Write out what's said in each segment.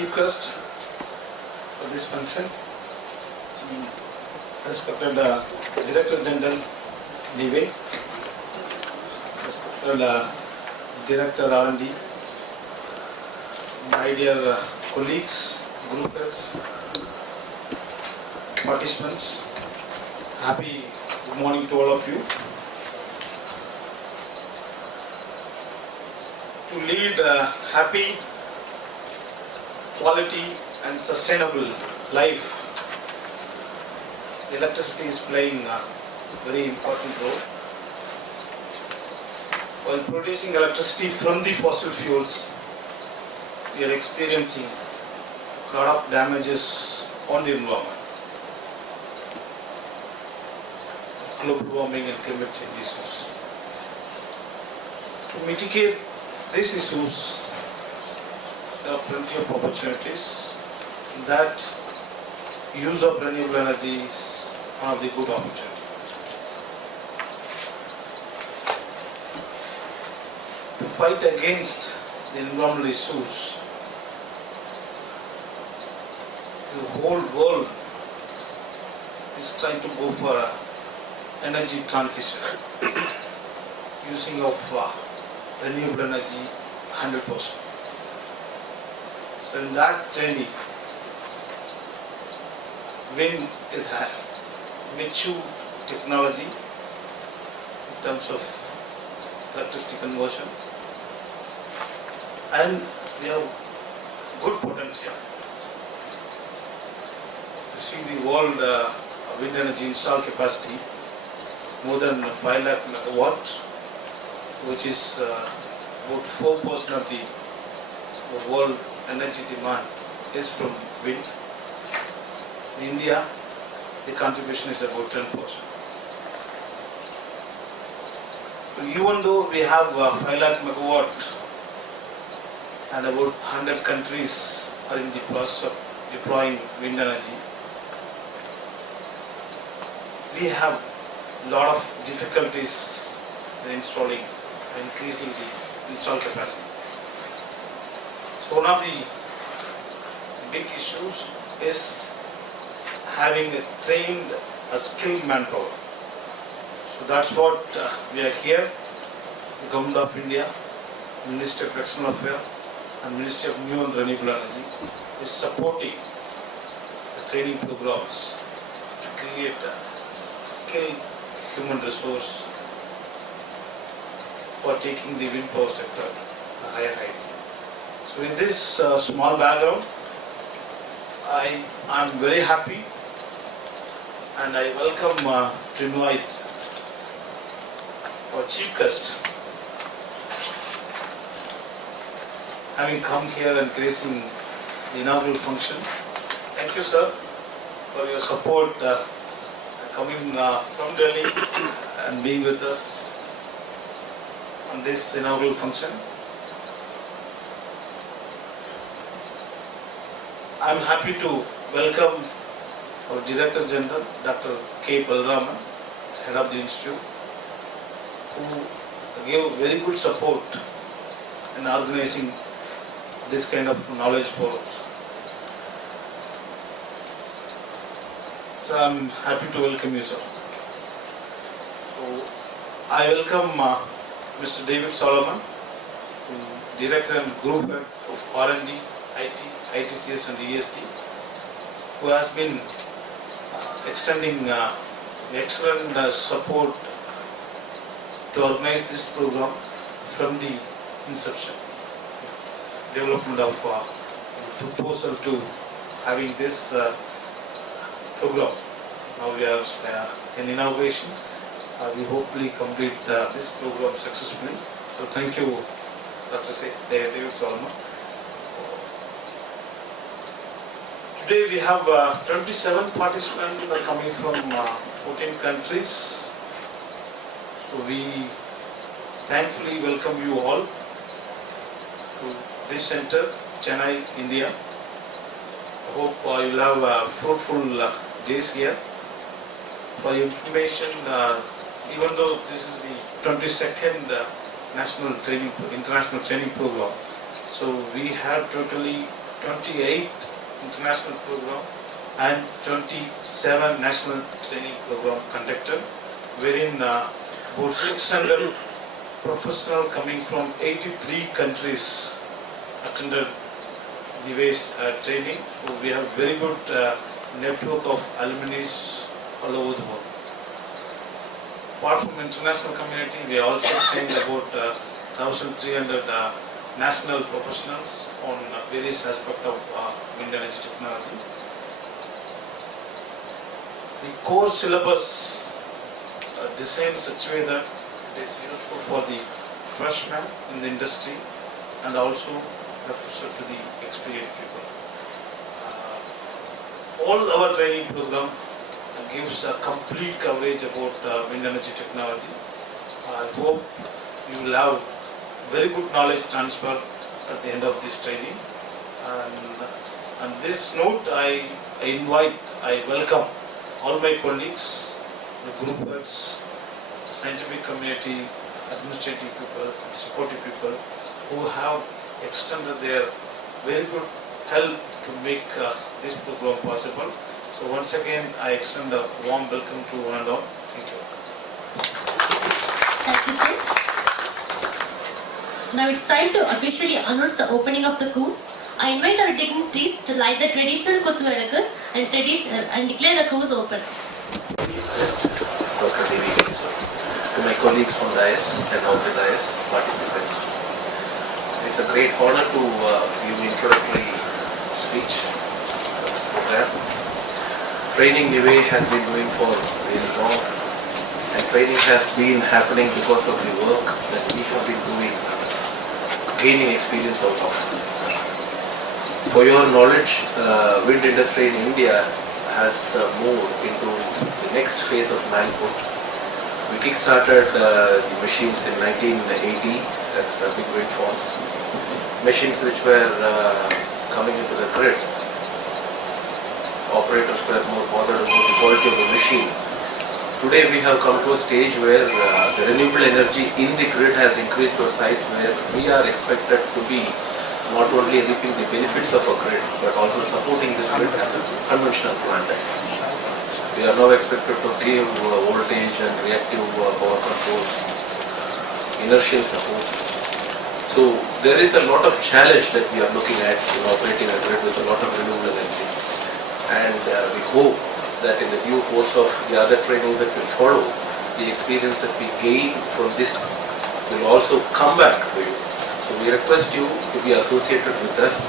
Chief Guest for this function, respected Director General D.V.Giri, respected Director R&D, my dear colleagues, group heads, participants, happy good morning to all of you. To lead a happy, quality and sustainable life, electricity is playing a very important role. While producing electricity from the fossil fuels, we are experiencing a lot of damages on the environment. Global warming and climate change issues. To mitigate these issues, there are plenty of opportunities. That use of renewable energy is one of the good opportunities. To fight against the environmental issues, the whole world is trying to go for energy transition, using of renewable energy 100%. So in that journey, wind is a mature technology in terms of electricity conversion, and we have good potential. You see the world wind energy installed capacity more than 5 lakh megawatt, which is about 4% of the world energy demand is from wind. In India, the contribution is about 10%. So even though we have 5 lakh megawatt and about 100 countries are in the process of deploying wind energy, we have a lot of difficulties in installing and increasing the installed capacity. So one of the big issues is having a skilled manpower. So that's what we are here. The Government of India, Ministry of External Affairs and Ministry of New and Renewable Energy is supporting the training programs to create a skilled human resource for taking the wind power sector to a higher height. So in this small background, I am very happy and I welcome to invite our Chief Guest, having come here and gracing the inaugural function. Thank you, sir, for your support, coming from Delhi and being with us on this inaugural function. I am happy to welcome our Director General, Dr.K.Balaraman, Head of the Institute, who gave very good support in organizing this kind of knowledge forums. So I am happy to welcome you, sir. So I welcome Mr. David Solomon, Director and Group Head of R&D, IT, ITCS and EST, who has been extending excellent support to organize this program from the inception, development of proposal to having this program. Now we are in inauguration. We hopefully complete this program successfully. So thank you, Dr. David Solomon. Today we have 27 participants coming from 14 countries. So we thankfully welcome you all to this center, Chennai, India. I hope you will have fruitful days here. For your information, even though this is the 22nd international training program, so we have totally 28 international program and 27 national training program conducted, wherein about 600 professionals coming from 83 countries attended the ways training. So we have very good network of alumni all over the world. Apart from international community, we also trained about 1,300 national professionals on various aspects of wind energy technology. The core syllabus designed such a way that it is useful for the freshman in the industry and also beneficial to the experienced people. All our training program gives a complete coverage about wind energy technology. I hope you will have very good knowledge transfer at the end of this training. And on this note, I welcome all my colleagues, the group heads, scientific community, administrative people, and supportive people who have extended their very good help to make this program possible. So once again, I extend a warm welcome to one and all. Thank you. Thank you, sir. Now it's time to officially announce the opening of the course. I invite our dignitaries to light the traditional Kuttu and declare the course open. Request Dr. D.V.Giri, sir. To my colleagues from dais and off the dais, participants. It's a great honor to give the introductory speech for this program. Training NIWE has been doing for really long, and training has been happening because of the work that we have been doing, gaining experience out of. For your knowledge, wind industry in India has moved into the next phase of manhood. We kick-started the machines in 1980 as big wind farms. Machines which were coming into the grid. Operators were more bothered about the quality of the machine. Today we have come to a stage where the renewable energy in the grid has increased to a size where we are expected to be not only reaping the benefits of a grid but also supporting the grid as a conventional plant. We are now expected to give voltage and reactive power control, inertial support. So there is a lot of challenge that we are looking at in operating a grid with a lot of renewable energy. And we hope that in the due course of the other trainings that will follow, the experience that we gain from this will also come back to you. So we request you to be associated with us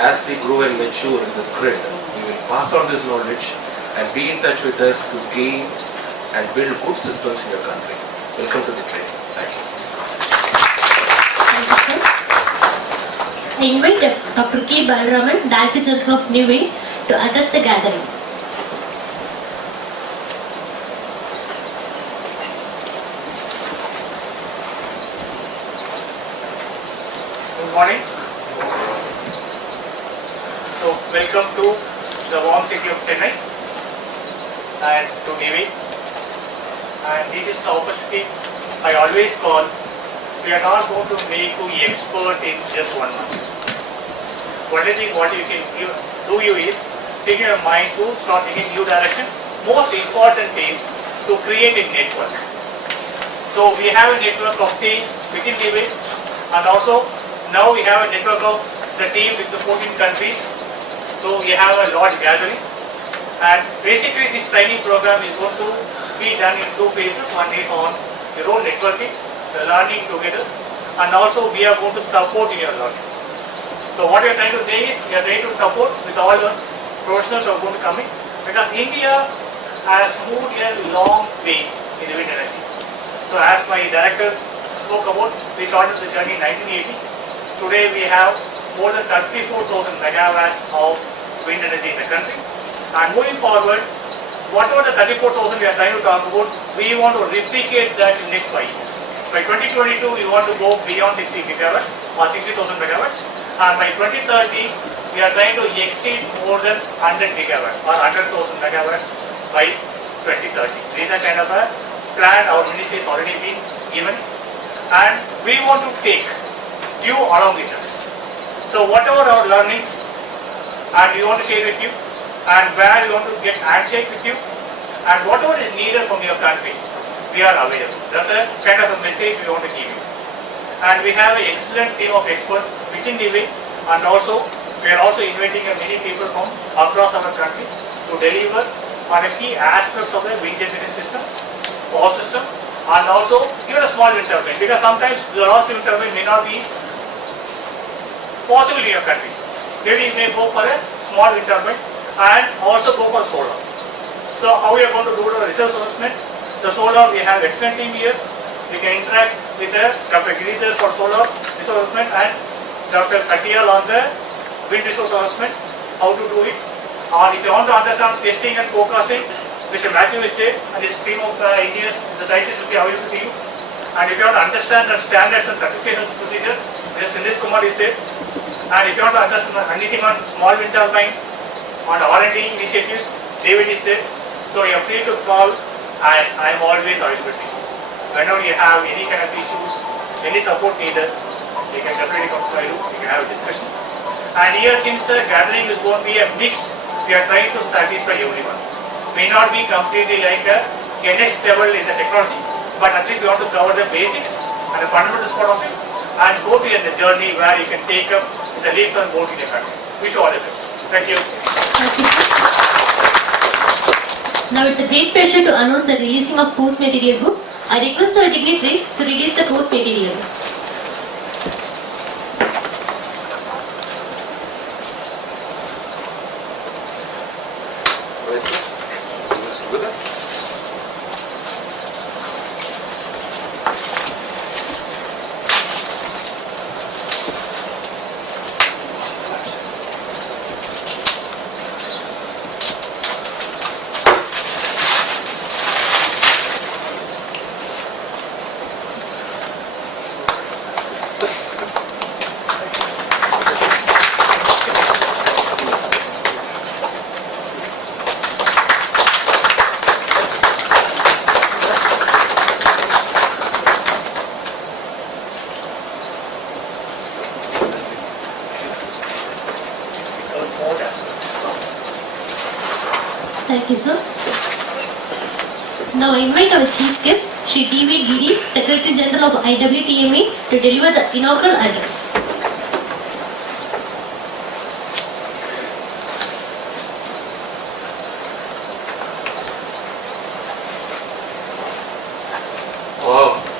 as we grow and mature in this grid. We will pass on this knowledge and be in touch with us to gain and build good systems in your country. Welcome to the training. Thank you. Thank you, sir. I invite Dr. K.Balaraman, Director General of NIWE, to address the gathering. Good morning. So, welcome to the warm city of Chennai and to NIWE. And this is the opportunity I always call. We are not going to make you expert in just 1 month. Only thing what you can do is take your mind to start taking new direction. Most important is to create a network. So we have a network of team within NIWE, and also now we have a network of the team with the 14 countries. So we have a large gathering, and basically this training program is going to be done in 2 phases. One is on your own networking, the learning together, and also we are going to support in your learning. So what we are trying to do is we are trying to support with all the professionals who are going to come in, because India has moved a long way in the wind energy. So as my director spoke about, we started the journey in 1980. Today we have more than 34,000 megawatts of wind energy in the country. And moving forward, whatever the 34,000 we are trying to talk about, we want to replicate that in next 5 years. By 2022, we want to go beyond 60 gigawatts or 60,000 megawatts. And by 2030, we are trying to exceed more than 100 gigawatts or 100,000 megawatts by 2030. This is a kind of a plan our ministry has already been given. And we want to take you along with us. So whatever our learnings, and we want to share with you, and where we want to get handshake with you, and whatever is needed from your country, we are available. That's a kind of a message we want to give you. And we have an excellent team of experts within NIWE, and also we are also inviting many people from across our country to deliver on the key aspects of the wind generation system, power system, and also even a small wind turbine, because sometimes the large wind turbine may not be possible in your country. Maybe you may go for a small wind turbine and also go for solar. So how we are going to do the research assessment? The solar, we have excellent team here. We can interact with Dr. Giri for solar resource assessment and Dr. Katiyal on the wind resource assessment, how to do it. Or if you want to understand testing and forecasting, Mr. Matthew is there and his team of engineers, the scientists will be available to you. And if you want to understand the standards and certification procedure, Mr. Sindhit Kumar is there. And if you want to understand anything on small wind turbine, on R&D initiatives, David is there. So you are free to call, and I am always available to you. Whenever you have any kind of issues, any support needed, you can definitely come to my room, we can have a discussion. And here, since the gathering is going to be a mixed, we are trying to satisfy everyone. May not be completely like a next level in the technology, but at least we want to cover the basics and the fundamentals part of it, and go to the journey where you can take up the leap and boat in your country. Wish you all the best. Thank you. Thank you, sir. Now it's a great pleasure to announce the releasing of course material book. I request our dignitaries to release the course material. Right, sir. Do this together. Thank you, sir. Now I invite our Chief Guest, Shri D.V.Giri, Secretary General of IWTMA, to deliver the inaugural address.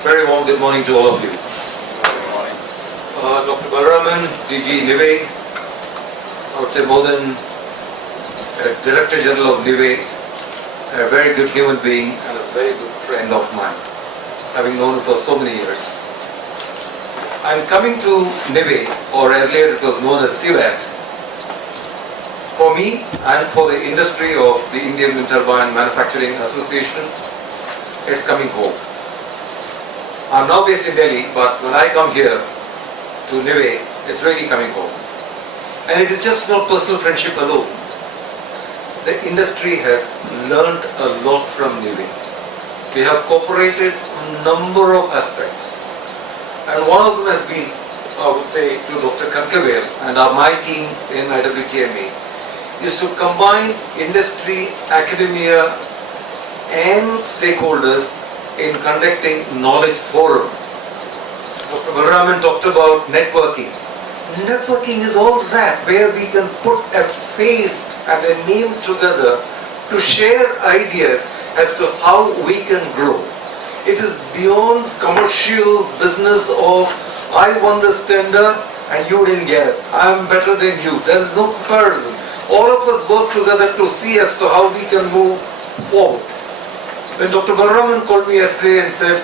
Very warm good morning to all of you. Dr. Balaraman, DG NIWE, I would say more than Director General of NIWE, a very good human being and a very good friend of mine, having known him for so many years. I'm coming to NIWE, or earlier it was known as CWAT. For me and for the industry of the Indian Wind Turbine Manufacturing Association, it's coming home. I'm now based in Delhi, but when I come here to NIWE, it's really coming home. And it is just not personal friendship alone. The industry has learnt a lot from NIWE. We have cooperated on a number of aspects. And one of them has been, I would say, to Dr. Kankawel and my team in IWTMA, is to combine industry, academia, and stakeholders in conducting knowledge forum. Dr. Balaraman talked about networking. Networking is all that where we can put a face and a name together to share ideas as to how we can grow. It is beyond commercial business of I won this tender and you didn't get it. I'm better than you. There is no comparison. All of us work together to see as to how we can move forward. When Dr. Balaraman called me yesterday and said,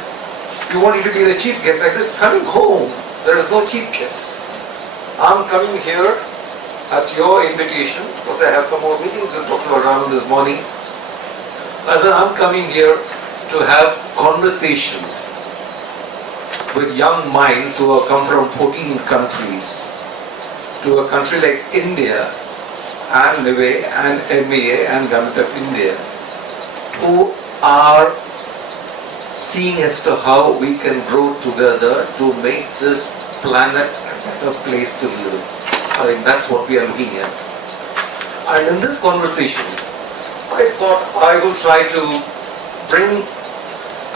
you want you to be the chief guest, I said, coming home, there is no chief guest. I'm coming here at your invitation, because I have some more meetings with Dr. Balaraman this morning. I said, I'm coming here to have conversation with young minds who have come from 14 countries to a country like India and NIWE and MEA and Government of India, who are seeing as to how we can grow together to make this planet a better place to live. I think that's what we are looking at. And in this conversation, I thought I will try to bring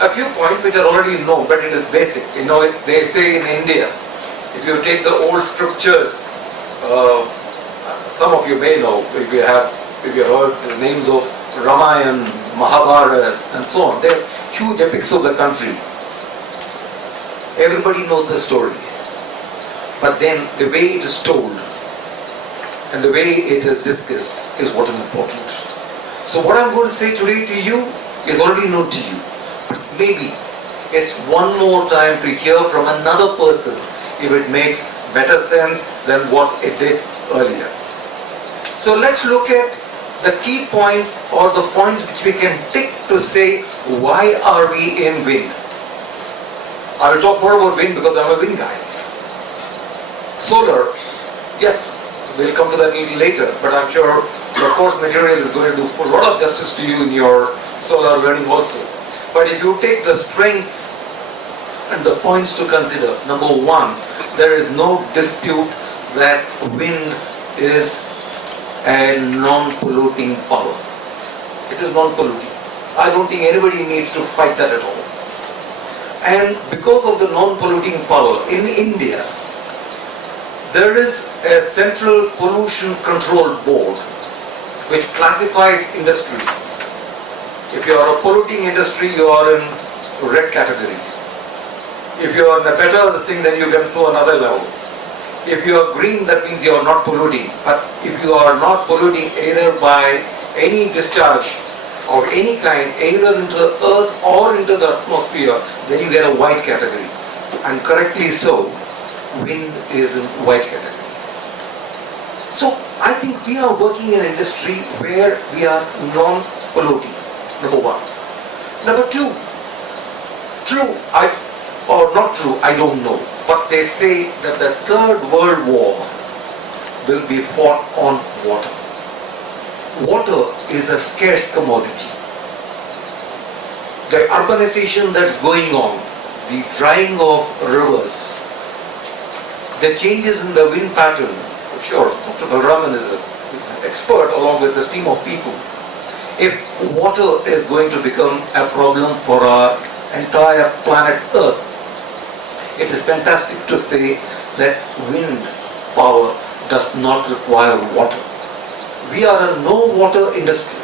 a few points which are already known, but it is basic. You know, they say in India, if you take the old scriptures, some of you may know, if you heard the names of Ramayana, Mahabharata, and so on. They're huge epics of the country. Everybody knows the story. But then the way it is told and the way it is discussed is what is important. So what I'm going to say today to you is already known to you. But maybe it's one more time to hear from another person if it makes better sense than what it did earlier. So let's look at the key points or the points which we can tick to say why are we in wind. I will talk more about wind because I'm a wind guy. Solar, yes, we'll come to that a little later, but I'm sure the course material is going to do a lot of justice to you in your solar learning also. But if you take the strengths and the points to consider, number one, there is no dispute that wind is a non-polluting power. It is non-polluting. I don't think anybody needs to fight that at all. And because of the non-polluting power, in India, there is a central pollution control board which classifies industries. If you are a polluting industry, you are in red category. If you are in a better thing, then you can to another level. If you are green, that means you are not polluting. But if you are not polluting either by any discharge of any kind, either into the earth or into the atmosphere, then you get a white category. And correctly so, wind is in white category. So I think we are working in an industry where we are non-polluting, number one. Number two, true, or not true, I don't know. But they say that the Third World War will be fought on water. Water is a scarce commodity. The urbanization that's going on, the drying of rivers, the changes in the wind pattern, sure, Dr. Balaraman is an expert along with this team of people. If water is going to become a problem for our entire planet Earth, it is fantastic to say that wind power does not require water. We are a no water industry.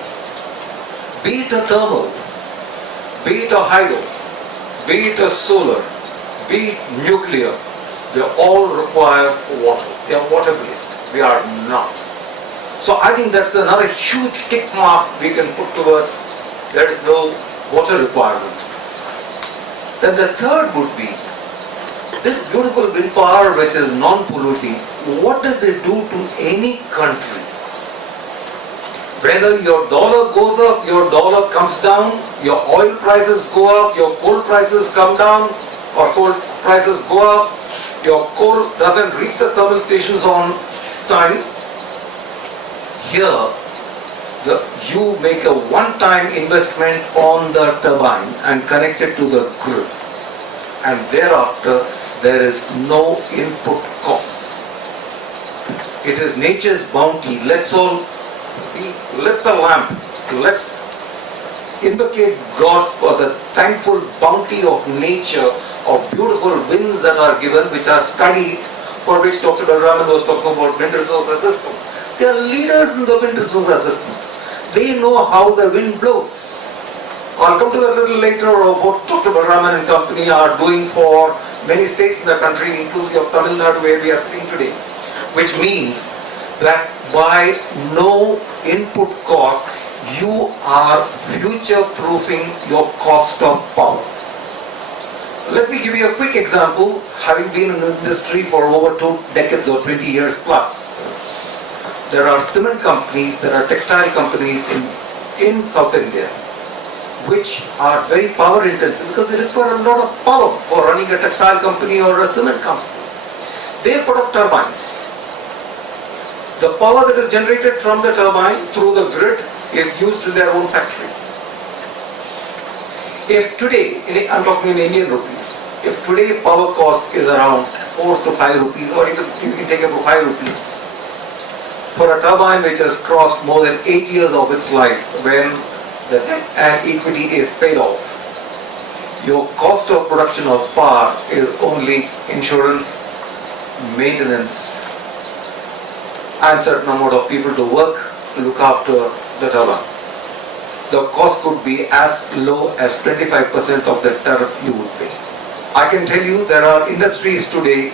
Be it a thermal, be it a hydro, be it a solar, be it nuclear, they all require water. They are water based. We are not. So I think that's another huge tick mark we can put towards there is no water requirement. Then the third would be this beautiful wind power which is non-polluting. What does it do to any country? Whether your dollar goes up, your dollar comes down, your oil prices go up, your coal prices come down, or coal prices go up, your coal doesn't reach the thermal stations on time. Here, you make a one-time investment on the turbine and connect it to the grid. And thereafter, there is no input cost. It is nature's bounty. Let's all lit the lamp. Let's invocate God's for the thankful bounty of nature, of beautiful winds that are given, which are studied, for which Dr. Balaraman was talking about wind resource assessment. They are leaders in the wind resource assessment. They know how the wind blows. I'll come to that a little later of what Dr. Balaraman and company are doing for many states in the country, inclusive of Tamil Nadu where we are sitting today, which means that by no input cost, you are future-proofing your cost of power. Let me give you a quick example, having been in the industry for over 2 decades or 20 years plus. There are cement companies, there are textile companies in South India, which are very power intensive because they require a lot of power for running a textile company or a cement company. They put up turbines. The power that is generated from the turbine through the grid is used in their own factory. If today, I'm talking in Indian rupees, if today power cost is around 4 to 5 rupees, or even you can take up to 5 rupees, For a turbine which has crossed more than 8 years of its life, when the debt and equity is paid off, your cost of production of power is only insurance, maintenance, and certain amount of people to work, look after the turbine. The cost could be as low as 25% of the tariff you would pay. I can tell you there are industries today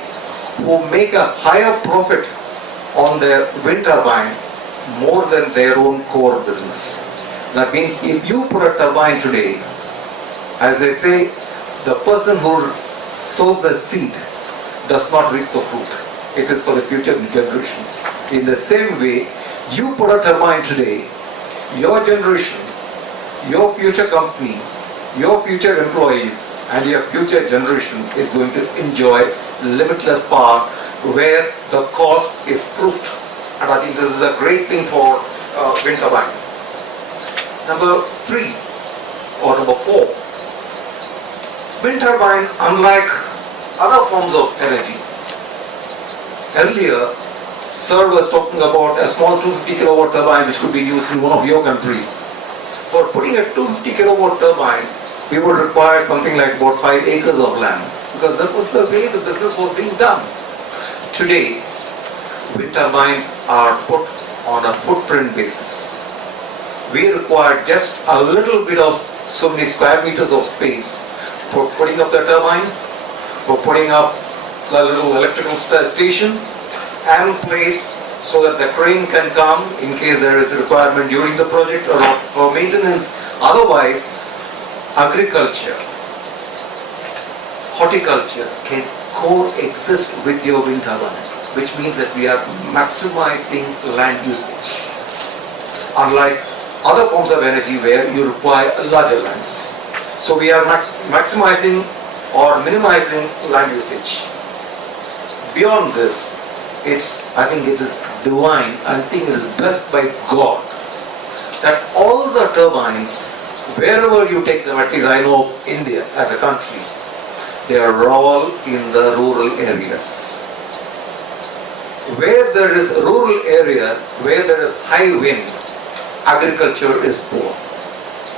who make a higher profit on their wind turbine more than their own core business. That means if you put a turbine today, as they say, the person who sows the seed does not reap the fruit. It is for the future generations. In the same way, you put a turbine today, your generation, your future company, your future employees, and your future generation is going to enjoy limitless power where the cost is proved. And I think this is a great thing for wind turbine. Number 3 or number 4. Wind turbine, unlike other forms of energy, earlier Sir was talking about a small 250 kilowatt turbine which could be used in one of your countries. For putting a 250 kilowatt turbine, we would require something like about 5 acres of land, because that was the way the business was being done. Today, wind turbines are put on a footprint basis. We require just a little bit of so many square meters of space for putting up the turbine, for putting up the little electrical station and place so that the crane can come in case there is a requirement during the project or for maintenance. Otherwise, agriculture, horticulture can coexist with your wind turbine, which means that we are maximizing land usage. Unlike other forms of energy where you require larger lands. So we are maximizing or minimizing land usage. Beyond this, I think it is divine, and I think it is blessed by God that all the turbines, wherever you take them, at least I know of India as a country, they are all in the rural areas. Where there is a rural area, where there is high wind, agriculture is poor.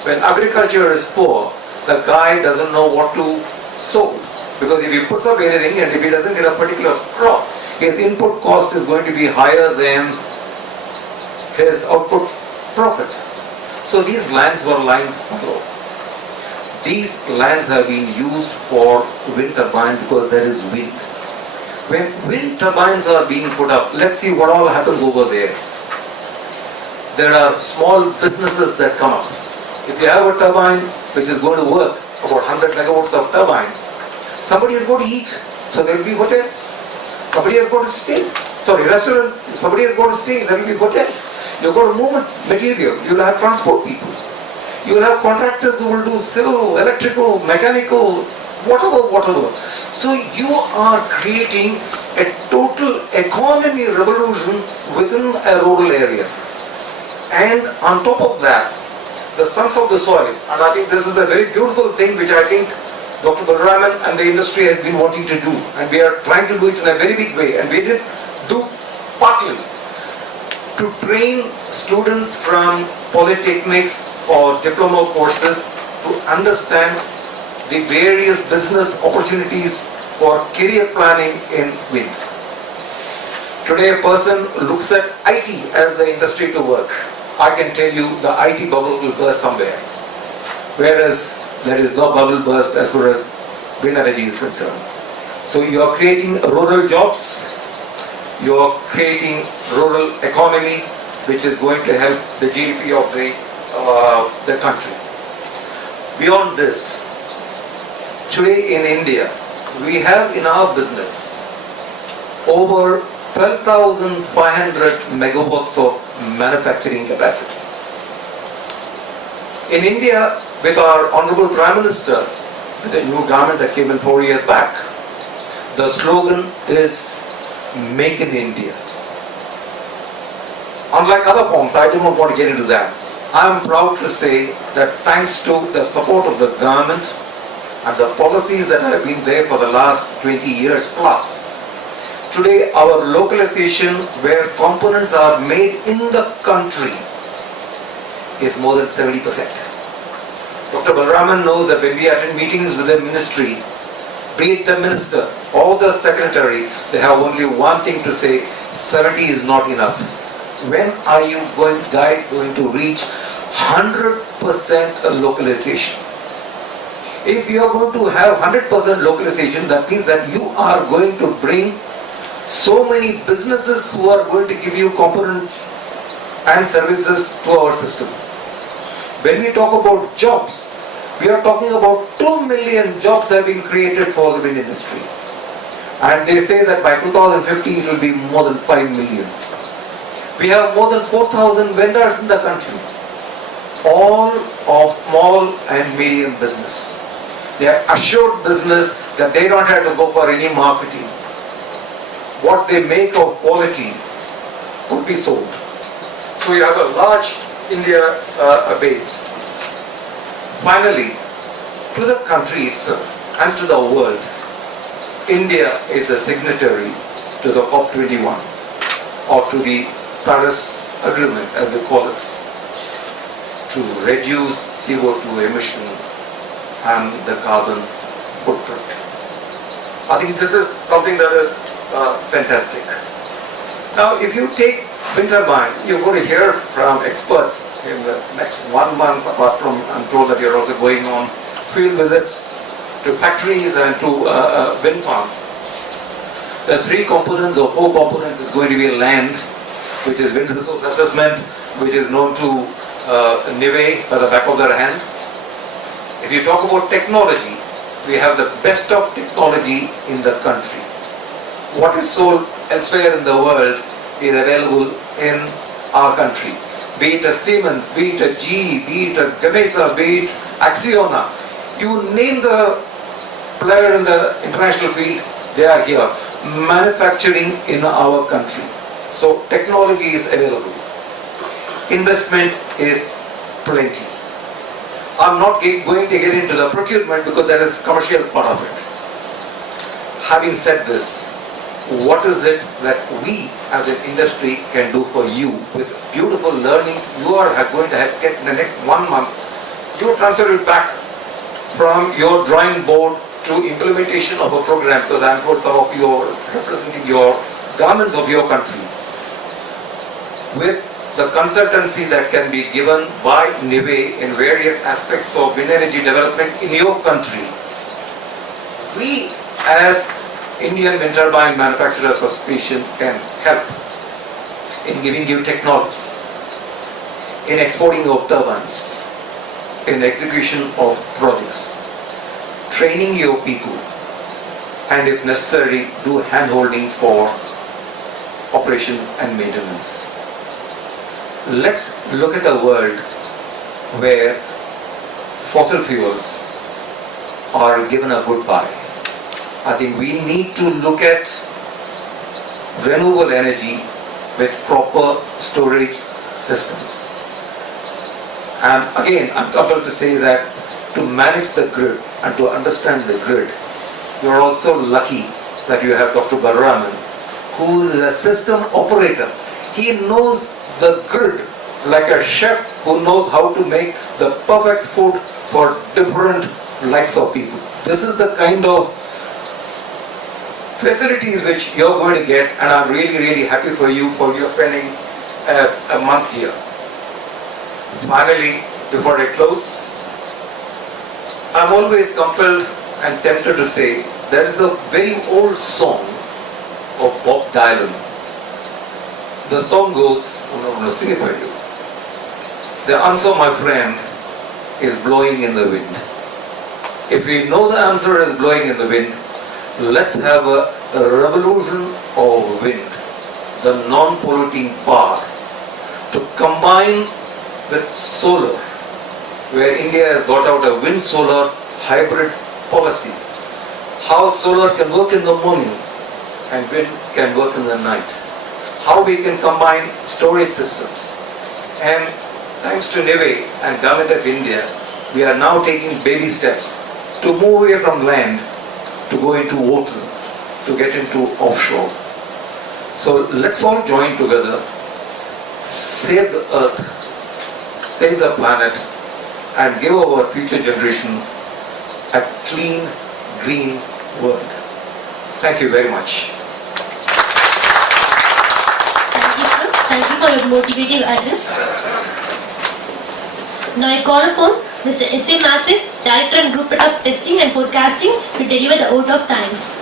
When agriculture is poor, the guy doesn't know what to sow, because if he puts up anything and if he doesn't get a particular crop, his input cost is going to be higher than his output profit. So these lands were lying fallow. These lands have been used for wind turbine because there is wind. When wind turbines are being put up, let's see what all happens over there. There are small businesses that come up. If you have a turbine which is going to work, about 100 megawatts of turbine, somebody is going to eat, so there will be hotels. Somebody has got to stay. Sorry, restaurants. If somebody has got to stay, there will be hotels. You're going to move material. You will have transport people. You will have contractors who will do civil, electrical, mechanical, whatever. So you are creating a total economy revolution within a rural area. And on top of that, the sons of the soil. And I think this is a very beautiful thing which I think Dr. Balaraman and the industry has been wanting to do, and we are trying to do it in a very big way, and we did do partly to train students from polytechnics or diploma courses to understand the various business opportunities for career planning in wind. Today a person looks at IT as the industry to work. I can tell you the IT bubble will burst somewhere, whereas there is no bubble burst as far as wind energy is concerned. So you are creating rural jobs, you are creating rural economy, which is going to help the GDP of the country. Beyond this, today in India, we have in our business over 12,500 megawatts of manufacturing capacity. In India, with our Honorable Prime Minister, with a new government that came in 4 years back, the slogan is Make in India. Unlike other forms, I do not want to get into that. I am proud to say that thanks to the support of the government and the policies that have been there for the last 20 years plus, today our localization where components are made in the country is more than 70%. Dr. Balaraman knows that when we attend meetings with the ministry, be it the minister or the secretary, they have only one thing to say: 70 is not enough. When are you guys going to reach 100% localization? If you are going to have 100% localization, that means that you are going to bring so many businesses who are going to give you components and services to our system. When we talk about jobs, we are talking about 2 million jobs have been created for the wind industry. And they say that by 2050 it will be more than 5 million. We have more than 4,000 vendors in the country, all of small and medium business. They are assured business that they don't have to go for any marketing. What they make of quality would be sold. So you have a large India base. Finally, to the country itself and to the world, India is a signatory to the COP21 or to the Paris Agreement, as they call it, to reduce CO2 emission and the carbon footprint. I think this is something that is fantastic. Now, if you take wind turbine, you're going to hear from experts in the next 1 month, apart from, I'm told that you're also going on field visits to factories and to wind farms. The 3 components or 4 components is going to be land, which is wind resource assessment, which is known to NIWE by the back of their hand. If you talk about technology, we have the best of technology in the country. What is sold elsewhere in the world is available in our country. Be it a Siemens, be it a GE, be it a Gamesa, be it Acciona. You name the player in the international field, they are here. Manufacturing in our country. So technology is available. Investment is plenty. I'm not going to get into the procurement because that is commercial part of it. Having said this, what is it that we as an industry can do for you with beautiful learnings you are going to get in the next 1 month? You transfer it back from your drawing board to implementation of a program, because I'm told some of you are representing your governments of your country. With the consultancy that can be given by NIWE in various aspects of wind energy development in your country, we as Indian Wind Turbine Manufacturers Association can help in giving you technology, in exporting of turbines, in execution of projects, training your people, and if necessary, do hand-holding for operation and maintenance. Let's look at a world where fossil fuels are given a goodbye. I think we need to look at renewable energy with proper storage systems. And again, I'm compelled to say that to manage the grid and to understand the grid, you are also lucky that you have Dr. Balaraman, who is a system operator. He knows the grid like a chef who knows how to make the perfect food for different likes of people. This is the kind of facilities which you're going to get, and I'm really, really happy for you spending a month here. Finally, before I close, I'm always compelled and tempted to say there is a very old song of Bob Dylan. The song goes, I'm not going to sing it for you. The answer, my friend, is blowing in the wind. If we know the answer is blowing in the wind, let's have a revolution of wind, the non-polluting power, to combine with solar, where India has got out a wind-solar hybrid policy. How solar can work in the morning and wind can work in the night. How we can combine storage systems. And thanks to NIWE and Government of India, we are now taking baby steps to move away from land, to go into water, to get into offshore. So let's all join together, save the earth, save the planet, and give our future generation a clean, green world. Thank you very much. Thank you, sir. Thank you for your motivative address. Now I call upon Mr. S.A. Mathur, Director and Group Head of Testing and Forecasting, to deliver the vote of thanks.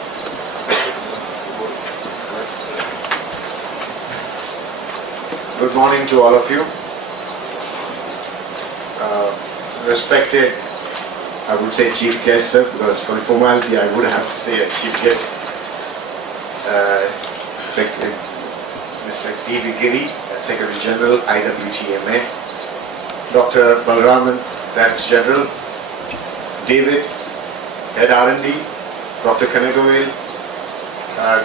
Good morning to all of you. Respected, I would say Chief Guest, sir, because for the formality I would have to say a Chief Guest. Secretary, Mr. D.V.Giri, Secretary General, IWTMA. Dr. Balaraman, Director General. David, Head R&D. Dr. Kanagawil,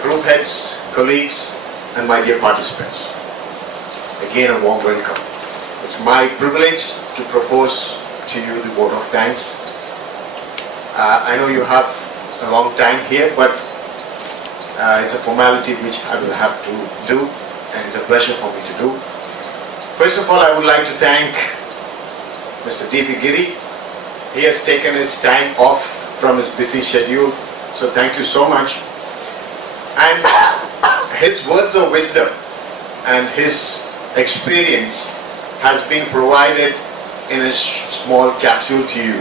Group Heads, colleagues, and my dear participants. Again, a warm welcome. It's my privilege to propose to you the vote of thanks. I know you have a long time here, but it's a formality which I will have to do, and it's a pleasure for me to do. First of all, I would like to thank Mr. D.V.Giri. He has taken his time off from his busy schedule, so thank you so much. And his words of wisdom and his experience has been provided in a small capsule to you.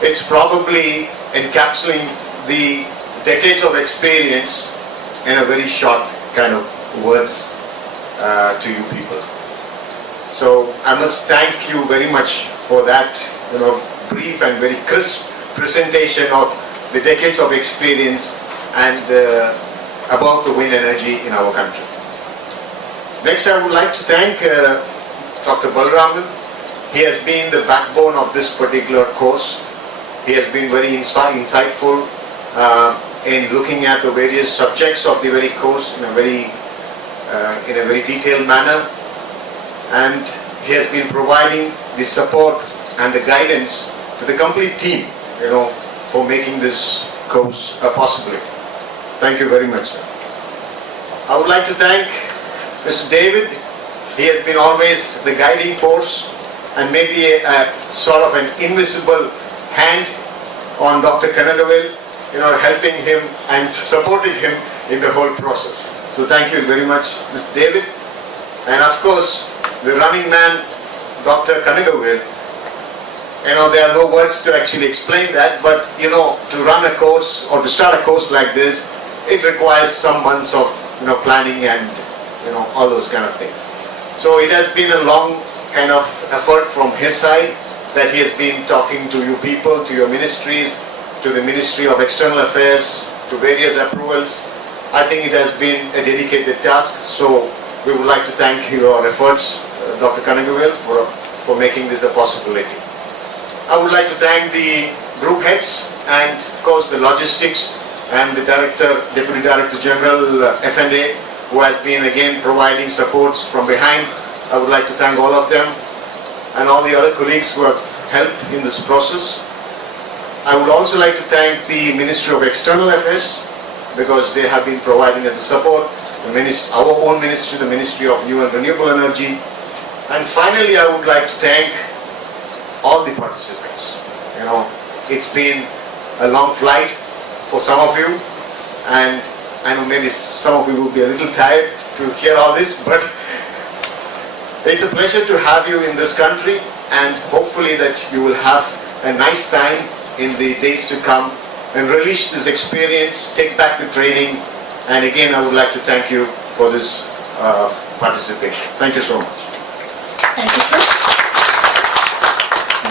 It's probably encapsulating the decades of experience in a very short kind of words to you people. So I must thank you very much for that, brief and very crisp presentation of the decades of experience and about the wind energy in our country. Next, I would like to thank Dr. Balaraman. He has been the backbone of this particular course. He has been very insightful in looking at the various subjects of the very course in a very detailed manner, and he has been providing the support and the guidance to the complete team, for making this course a possibility. Thank you very much, sir. I would like to thank Mr. David. He has been always the guiding force and maybe a sort of an invisible hand on Dr. Kanagawil, helping him and supporting him in the whole process. So thank you very much, Mr. David. And of course, the running man, Dr. Kanagawil. There are no words to actually explain that, but to run a course or to start a course like this, it requires some months of planning and all those kind of things. So it has been a long kind of effort from his side that he has been talking to you people, to your ministries, to the Ministry of External Affairs, to various approvals. I think it has been a dedicated task, so we would like to thank your efforts, Dr. Kanagawil, for making this a possibility. I would like to thank the group heads and of course the logistics and the Deputy Director General F&A, who has been again providing supports from behind. I would like to thank all of them and all the other colleagues who have helped in this process. I would also like to thank the Ministry of External Affairs, because they have been providing us the support, our own ministry, the Ministry of New and Renewable Energy. And finally, I would like to thank all the participants. It's been a long flight for some of you, and I know maybe some of you will be a little tired to hear all this, but it's a pleasure to have you in this country, and hopefully that you will have a nice time in the days to come and relish this experience, take back the training, and again I would like to thank you for this participation. Thank you so much. Thank you, sir.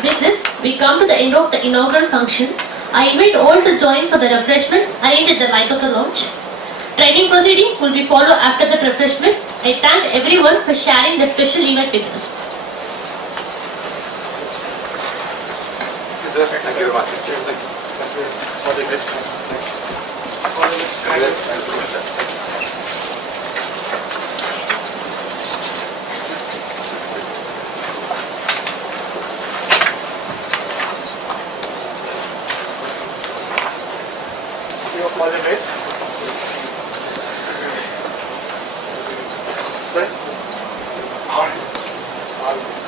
With this, we come to the end of the inaugural function. I invite all to join for the refreshment arranged at the right of the lounge. Training proceeding will be followed after the refreshment. I thank everyone for sharing the special event with us. Sir, thank you very much. Thank you. All the best. All the best. Thank you, sir. All the best. all these